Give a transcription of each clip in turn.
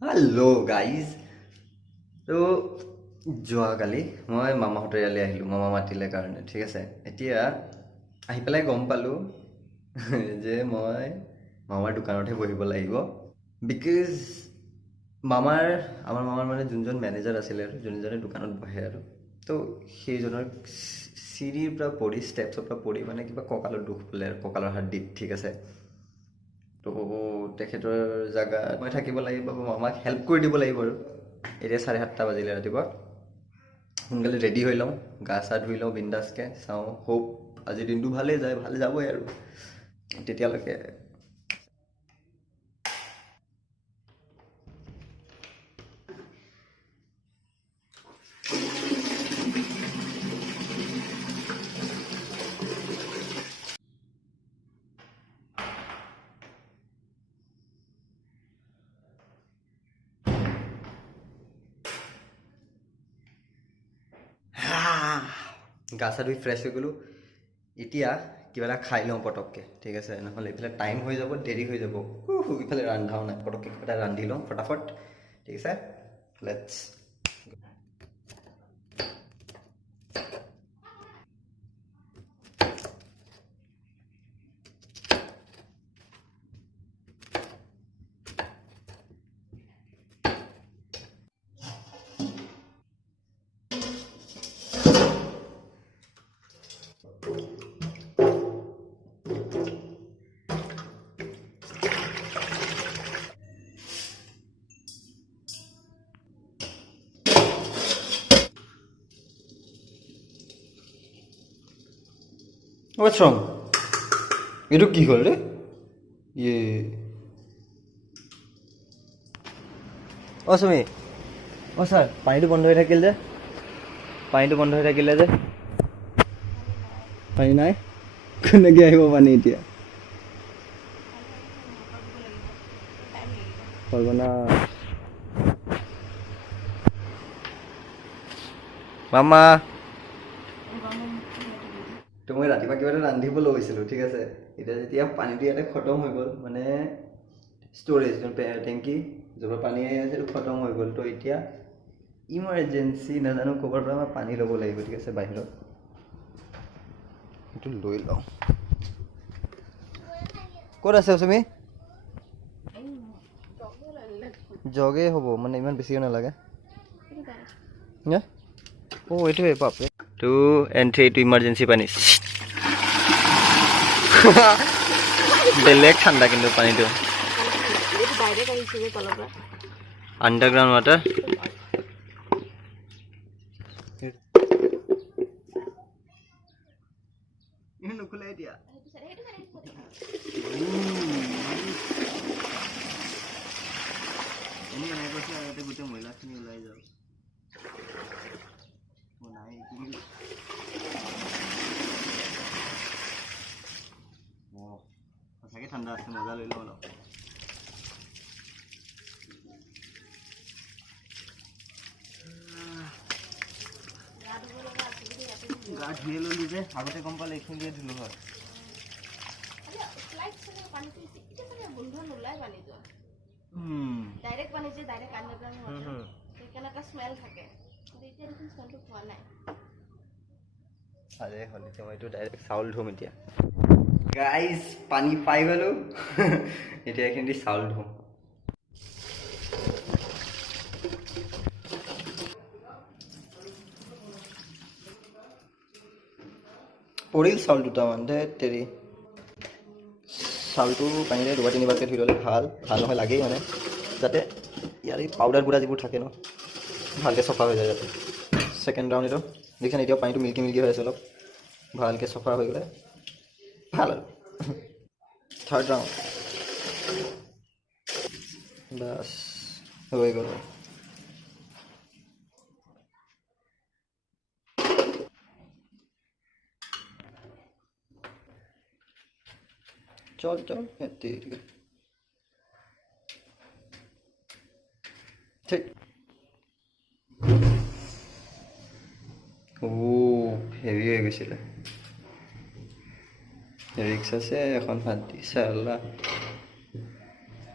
Hello' guys. তো যোৱাকালি মই মামাহঁতৰ ইয়ালৈ আহিলোঁ, মামা মাতিলে কাৰণে। ঠিক আছে, এতিয়া আহি পেলাই গম পালোঁ যে মই মামাৰ দোকানতহে বহিব লাগিব। বিকজ আমাৰ মামাৰ মানে যোনজন মেনেজাৰ আছিলে আৰু যোনজনে দোকানত বহে আৰু, তো সেইজনৰ চিৰিৰ পৰা পৰি ষ্টেপছৰ পৰা পৰি মানে কিবা কঁকালৰ দুখ বোলে আৰু, কঁকালৰ হাড়দিত। ঠিক আছে, তো তেখেতৰ জেগাত মই থাকিব লাগিব, মামাক হেল্প কৰি দিব লাগিব আৰু। এতিয়া 7:30 বাজিলে ৰাতিপুৱা। সোনকালে ৰেডি হৈ লওঁ, গা চা ধুই লওঁ বিন্দাছকৈ, চাওঁ হোপ আজিৰ দিনটো ভালেই যায়, ভালে যাবই আৰু তেতিয়ালৈকে। গা চা ধুই ফ্ৰেছ হৈ গ'লোঁ। এতিয়া কিবা এটা খাই লওঁ পটককৈ। ঠিক আছে, নহ'লে এইফালে টাইম হৈ যাব, দেৰি হৈ যাব। ইফালে ৰান্ধাও নাই, পটককৈ কিবা এটা ৰান্ধি লওঁ ফটাফট। ঠিক আছে, লেটছ। What's wrong? এইটো কি হ'ল ৰে? অ' সুমি, অ' ছাৰ, পানীটো বন্ধ হৈ থাকিল যে, পানী নাই। কেনেকৈ আহিব পানী এতিয়া? সৰ্বনাশ। মামা, তো মই ৰাতিপুৱা কিবা এটা ৰান্ধিব লৈছিলোঁ। ঠিক আছে, এতিয়া যেতিয়া পানীটো ইয়াতে খতম হৈ গ'ল, মানে ষ্ট'ৰেজ টেংকি য'ৰ পৰা পানী আহি আছে খতম হৈ গ'ল, তো এতিয়া ইমাৰ্জেঞ্চি নাজানো ক'ৰবাৰ পৰা মই পানী ল'ব লাগিব। ঠিক আছে, বাহিৰত সেইটো লৈ লওঁ। ক'ত আছে তুমি? জগে হ'ব মানে, ইমান বেছিও নালাগে। অ' এইটোৱে বাপৰে। তো এণ্ট্ৰি, এইটো ইমাৰ্জেঞ্চি পানী। বেলেগ ঠাণ্ডা কিন্তু পানীটো, আণ্ডাৰগ্ৰাউণ্ড ৱাটাৰ। নোখোলে এতিয়া। এনেকৈ গোটেই মহিলাখিনি ওলাই যাওঁ। সঁচাকৈ ঠাণ্ডা আছে, মজা লৈ লওঁ অলপ। গা ধুই ল'লোঁ যে, আগতে গম পালে এইখিনি দিয়ে ধুলোঁ হয়। ভালেই হ'ল, এতিয়া মই এইটো ডাইৰেক্ট চাউল ধুম এতিয়া। গাইজ, পানী পাই গ'লোঁ। এতিয়া এইখিনি দি চাউল ধুম। পৰিল চাউল দুটামান, তেৰি চাউলটো পানীৰে 2-3 বাৰকৈ ধুই ল'লে ভাল নহয়, লাগেই মানে, যাতে ইয়াৰ এই পাউডাৰ গুড়া যিবোৰ থাকে ন, ভালকৈ চফা হৈ যায় যাতে। ছেকেণ্ড ৰাউণ্ড এইটো দেখিছেনে, এতিয়াও পানীটো মিল্কি হৈ আছে অলপ, ভালকৈ চফা হৈ গ'লে ভাল আৰু। থাৰ্ড ৰাউণ্ড বাছ হৈ গ'ল। চল ঠিক। হেভি হৈ গৈছিলে। ৰিক্স আছে এখন হাত দি চালা।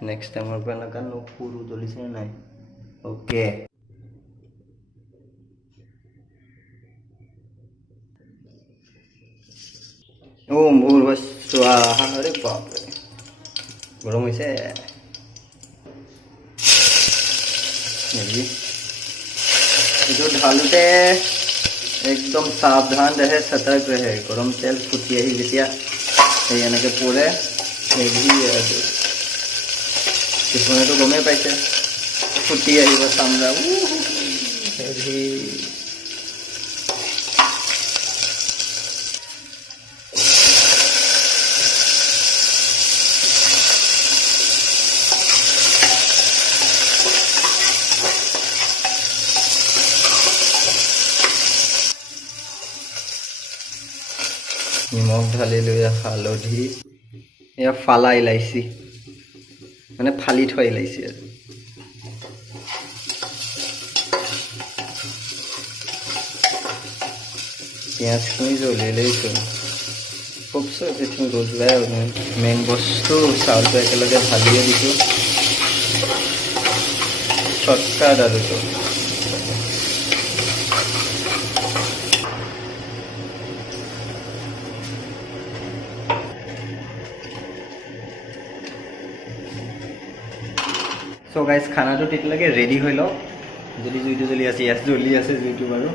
নেক্সট টাইমৰ পৰা এনেকুৱা নুফুৰো, জ্বলিছে নে নাই? অ'কে। মোৰ চোৱা, আৰে বাপৰে গৰম হৈছে। এইটো ঢালোতে একদম সাৱধান ৰহে, সতৰ্ক ৰহে। গৰম তেল ফুটি আহি যেতিয়া সেই এনেকৈ পৰে, কিছুমানেতো গমেই পাইছে, ফুটি আহিব চামৰা হেভি। নিমখ ঢালি লৈ হালধি, এয়া ফালা ইলাইচি, মানে ফালি থোৱা ইলাইচি আৰু পিঁয়াজখিনি জ্বলি লৈছোঁ। খুব এভৰিথিং গোজ ৱেল। মেইন বস্তু চাউলটো একেলগে ঢালিয়ে দিছোঁ। চটকাট আৰু এইটো। চ' গাইজ, খানাটো তেতিয়ালৈকে ৰেডি হৈ লওক। যদি জুইটো জ্বলি আছে, ইয়াত জ্বলি আছে জুইটো বাৰু।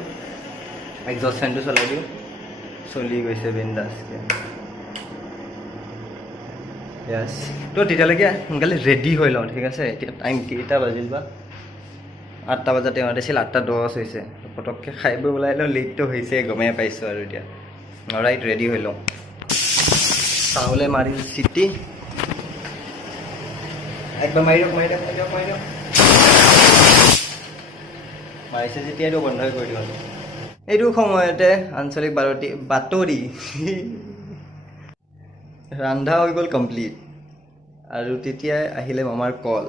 এক্সষ্ট ফেনটো চলাই দিওঁ, চলি গৈছে বিন্দাছকৈ। য়েছ, তো তেতিয়ালৈকে সোনকালে ৰেডি হৈ লওঁ, ঠিক আছে? এতিয়া টাইম কেইটা বাজিল বা? 8টা বজাত তেওঁ মাতিছিল, 8:10 হৈছে। পটককৈ খাই বৈ ওলাই লওঁ, লেটটো হৈছে গমেই পাইছোঁ আৰু এতিয়া। অলৰাইট, ৰেডি হৈ লওঁ। চাউলে মাৰিল চিটি, একদম মাৰি দিয়ক। মাৰিছে যেতিয়া এইটো বন্ধই কৰি দিওঁ। এইটো সময়তে আঞ্চলিক বাতৰি ৰন্ধা হৈ গ'ল কমপ্লিট। আৰু তেতিয়াই আহিলে মামাৰ কল।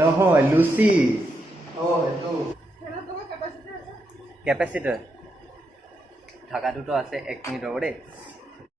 নহয়, লুচি। কেপাচিটাৰ ঢাকাটোতো আছে 1 মিনিট ৰ'ব দেই।